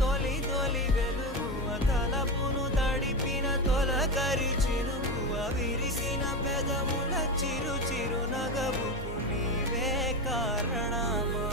తొలి తొలి వెలుగువ తలపును తడిపిన తొలకరి చినుకువ విరిసిన పెదముల చిరు చిరు నగవుకు నీవే కారణమా